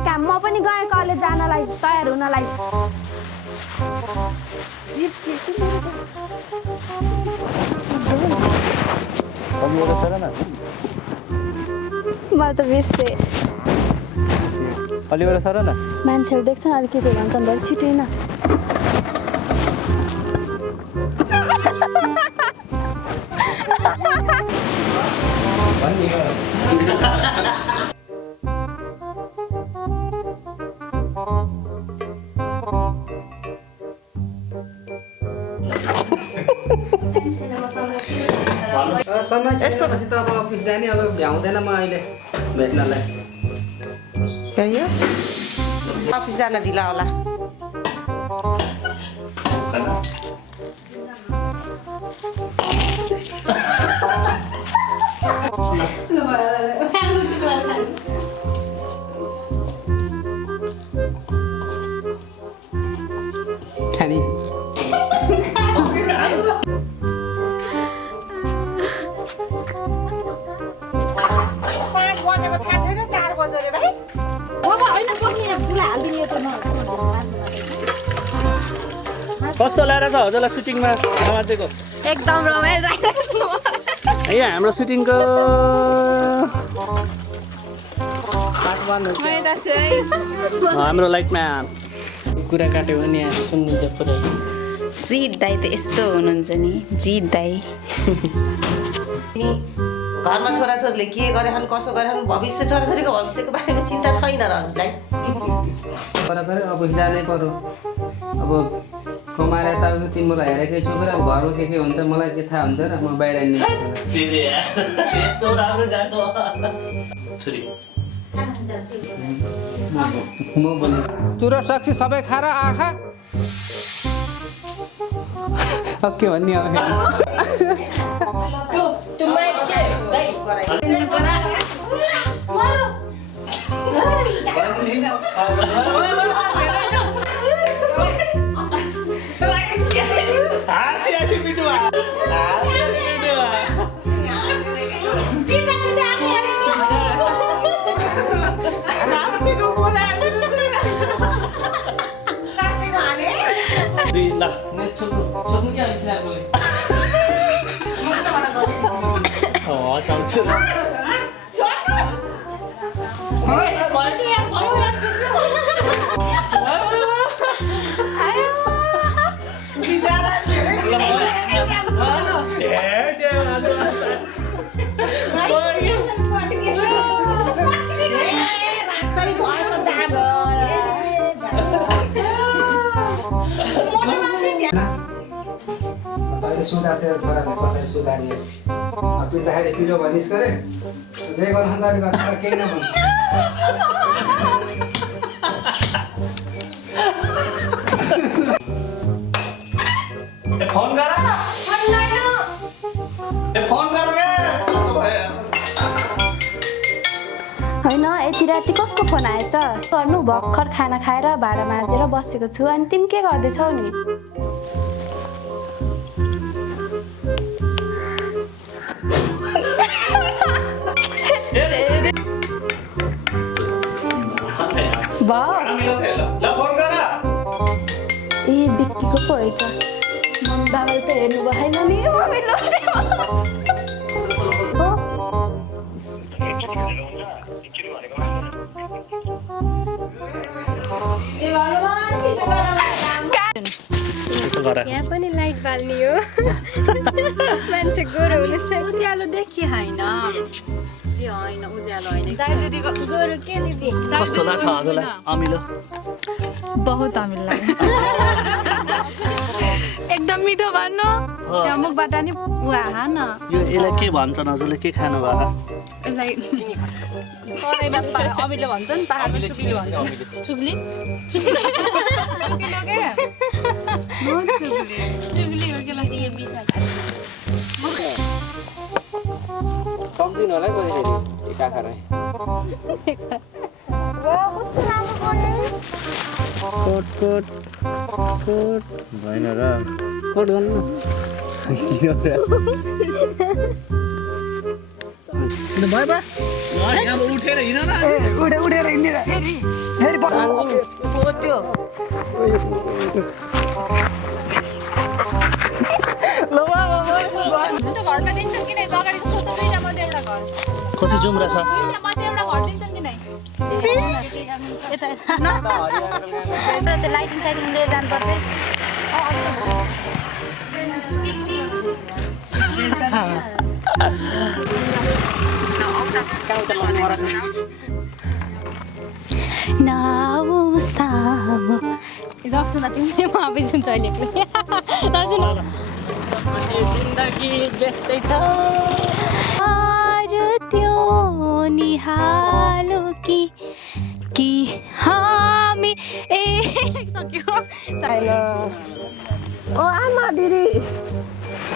काम म पनि गएँ कलेज जानलाई तयार हुनलाई मलाई त बिर्से अलिवटा सर न मान्छेहरू देख्छन् अलिक के भन्छन् भरे छिटैन समयसित अब अफिस जाने अब भ्याउँदैन म अहिले भेट्नलाई अफिस जान ढिला होला खानी कस्तो लागेको छ हजुरलाई सुटिङमा समातेको एकदम रमाइलो यहाँ हाम्रो सुटिङको हाम्रो लाइटम्यान कुरा काट्यो भने यहाँ सुन्नुहुन्छ पुरै जित दाई त यस्तो हुनुहुन्छ नि जित दाई घरमा छोराछोरीले के गरेछन् कसो गरेछन् भविष्य छोराछोरीको भविष्यको बारेमा चिन्ता छैन र हजुरलाई अब जानै पर्यो अब कमाएर यता तिमीलाई हेरेकै छु अब घरमा के हुन्छ मलाई के थाहा हुन्छ र म बाहिर म बोले चुरो सक्सी सबै खाएर आँखा के भन्ने अब सुधार्थ्यो छोराले कसरी सुधारियोस् पिट्दाखेरि पिरो भनिस् गरे जे गर्नु केही नभन्छ फोन गर होइन यति राति कसको फोन आएछ गर्नु भर्खर खाना खाएर भाँडा माझेर बसेको छु अनि तिमी के गर्दैछौ नि ए बिक्कीको पो रहेछ मम्मी बाबाले त हेर्नु भएन नि मम्मी लड्यो यहाँ पनि लाइट बाल्ने हो मान्छे गोरो हुनुहुन्छ उज्यालो देखि होइन होइन उज्यालो होइन गोरो के दिदी कस्तो लाग्छ हजुरलाई अमिलो बहुत अमिलो लाग्यो एकदम मिठो भन्नु त्यो मुखबाट नि उहाँ न यो यसलाई के भन्छन् हजुरले के खानु भएको यसलाई कराईमा अमिलो भन्छ नि पहाडमा चुक्ली भन्छ चुक्ली चुक्ली के चुक्ली हो के लागि यो बिसा सक्दिन होला कहिले एका खारै वाह कस्तो राम्रो भयो कोट कोट कोट भएन र कोट गर्नु भयो बा यहाँ उठेर हिँड न उडेर हिँडेर फेरि घरमा दिन्छन् कि नै अगाडिको छोटो दुईटा मध्ये एउटा घर कति जुम्रा छ दुईटा मध्ये एउटा घर दिन्छन् कि नै यता त्यो लाइटिङ साइटिङ लिएर जानुपर्छ सुन तिमीले म आफै सुन्छ अहिलेको जिन्दगी व्यस्तै छ त्यो निहालो कि हामी ए सक्यो ओ आमा दिदी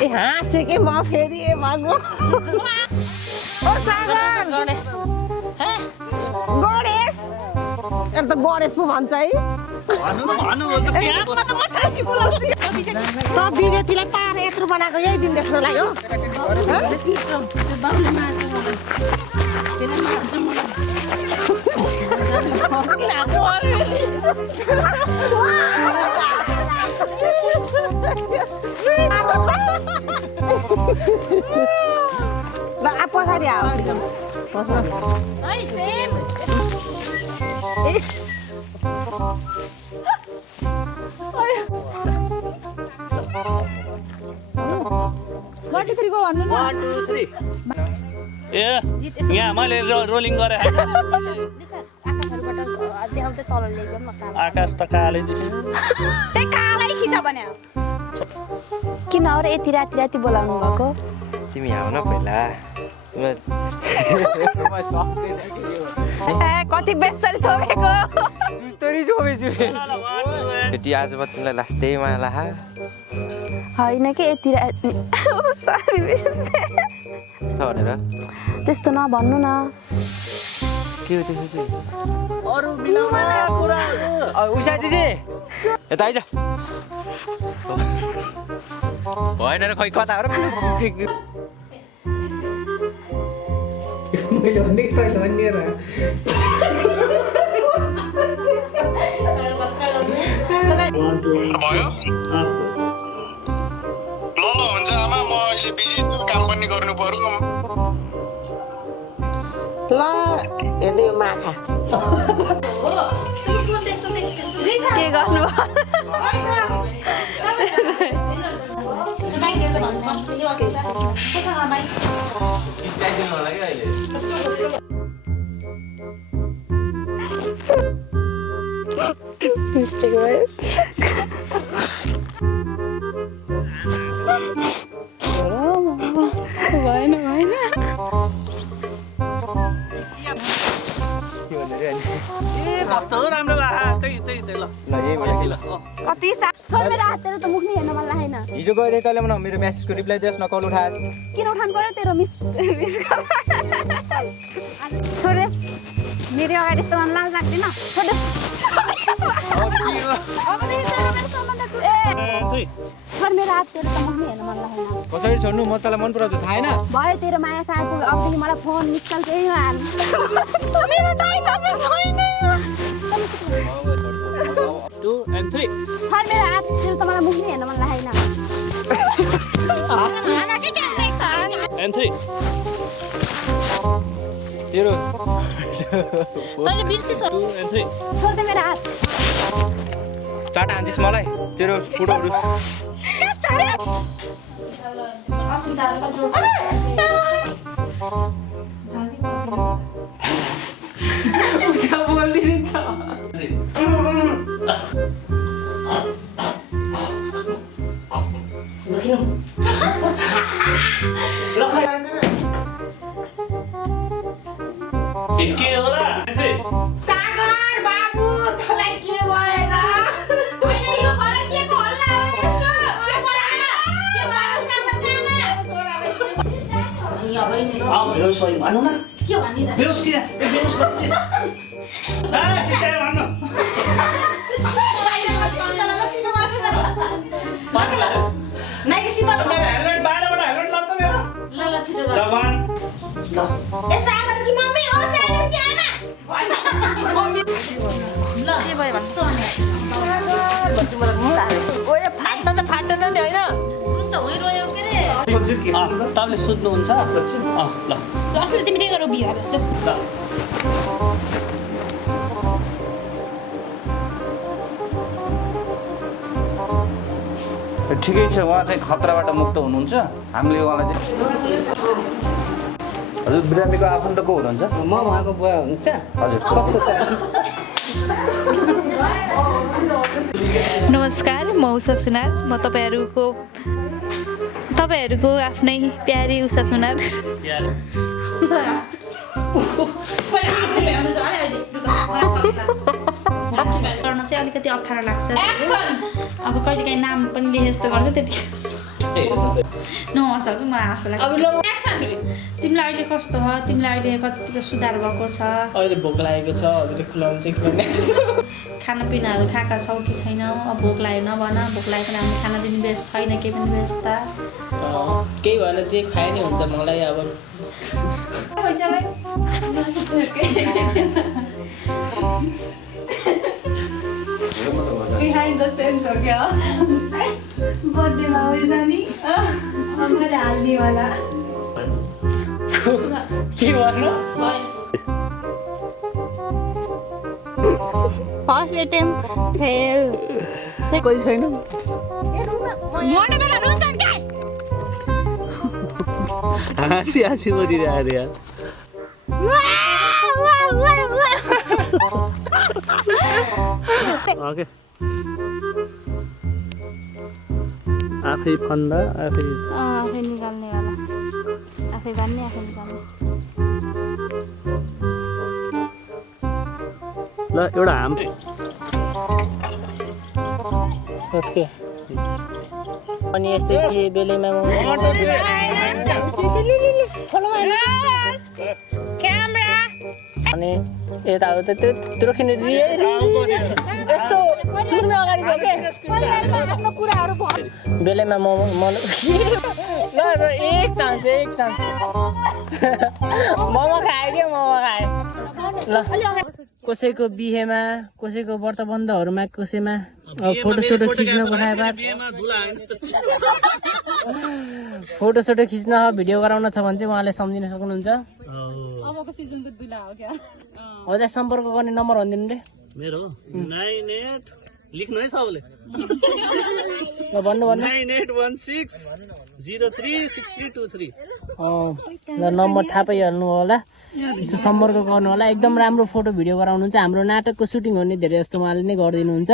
ए हाँसे कि म फेरि भागो ओ सागर गणेश अब त गणेश पो भन्छ है त विदेतीलाई पाएर यत्रो बनाएको यही दिन देख्नलाई हो पछाडि ए यहाँ मैले रोलिङ गरेँ आकाश त कालै देखियो किन अरू यति राति राति बोलाउनु भएको तिमी आऊ न पहिला कति बेसरी छोपेको केटी आज तिमीलाई लास्टै माला होइन कि यति राति भनेर त्यस्तो नभन्नु न के हो त्यसो उषा दिदी यता आइज भएन र खै कता हो र मैले भन्दै तैँले भनिएर भयो ल हुन्छ आमा म अहिले बिजी काम पनि गर्नु पर्यो ल हेर्दै यो माखा के गर्नु चिच्चाइदिनु होला कि अहिले मिस्टेक भयो भएन कस्तो राम्रो त्यही ल कति छोड मेरो हात तेरो त मुख नि हेर्न मन लागेन हिजो गएर तैँले मलाई मेरो मेसेजको रिप्लाई दिएस् न कल उठाएस् किन उठाउनु पर्यो तेरो मिस छोड दे मेरो अगाडि यस्तो मन लाज लाग्दैन छोड दे छोड मेरो हात तेरो त मुख नि हेर्न मन लागेन कसरी छोड्नु म तँलाई मन पराउँछु थाहा छैन भयो तेरो माया साथको अघि मलाई फोन मिस कल केही हाल मेरो डाइलग छैन 2 and 3 छोड मेरो हात तेरो त मलाई मुख नि हेर्न मन लागेन and 3 तेरो तैँले बिर्सिस् 2 and 3 छोड दे मेरो हात चाटा हान्छिस् मलाई तेरो फोटोहरू के होला सागर बाबु तँलाई के भएर होइन यो घर के को हल्ला हो यस्तो के भयो सागर कामा बेहोस भयो भन्नु न के भन्ने त बेहोस के बेहोस भन्छ चिच्चाइ भन्नु नाइ शीतल ए सागर कि मम्मी ओ सागर कि आमा मम्मी ल के भयो भन्छु ओए फाट्न त फाट्दैन नि होइन रुन त होइरह्यो के रे तपाईँले सोध्नुहुन्छ ल अस्ति तिमी त्यही गर बिहार ठिकै छ उहाँ चाहिँ खतराबाट मुक्त हुनुहुन्छ हामीले उहाँलाई चाहिँ हजुर बिरामीको आफन्त को हुनुहुन्छ म उहाँको बुवा हुन्छ हजुर कस्तो छ नमस्कार म उषा सुनार म तपाईँहरूको आफ्नै प्यारी उषा सुनार गर्न चाहिँ अलिकति अप्ठ्यारो लाग्छ अब कहिलेकाहीँ नाम पनि लेखे जस्तो गर्छ त्यति नहँसाउ चाहिँ मलाई हाँसो लाग्छ तिमीलाई अहिले कस्तो हो तिमीलाई अहिले कतिको सुधार भएको छ अहिले भोक लागेको छ हजुरले खुलाउनु चाहिँ खानापिनाहरू खाएका छौ कि छैनौ अब भोक लाग्यो नभन भोक लागेको राम्रो खाना दिने व्यस्त छैन केही पनि व्यवस्था केही भएन जे खाए नि हुन्छ मलाई अब Behind the scenes हो क्या बर्थडेमा हो जानी मैले हाल्ने वाला के भन्नु फर्स्ट एटेम्प फेल कोही छैन मर्ने बेला रुन्छन् के हाँसी हाँसी मरिरहेको अरे यार ओके आफै फन्दा आफै आफै निकाल्ने वाला आफै बान्ने आफै निकाल्ने ल एउटा हाम सोध्के अनि यस्तै के बेलैमा अनि यताउता त्यत्रो किन यसो सुरुमा अगाडि गयो के बेलैमा म ल एक चान्स मोमो खाएँ के मोमो खाएँ ल कसैको बिहेमा कसैको व्रतबन्धहरूमा कसैमा फोटोसोटो खिच्नको फोटोसोटो खिच्न भिडियो गराउन छ भने चाहिँ उहाँले सम्झिन सक्नुहुन्छ अबको सिजनको दुला हो क्या हजुर सम्पर्क गर्ने नम्बर भनिदिनु रे मेरो 98 लेख्नु है सबले भन्नु 9816036323 ल नम्बर थाहा पाइहाल्नु होला यसो सम्पर्क गर्नु होला एकदम राम्रो फोटो भिडियो गराउनुहुन्छ हाम्रो नाटकको सुटिङ हो नि धेरै जस्तो उहाँले नै गरिदिनुहुन्छ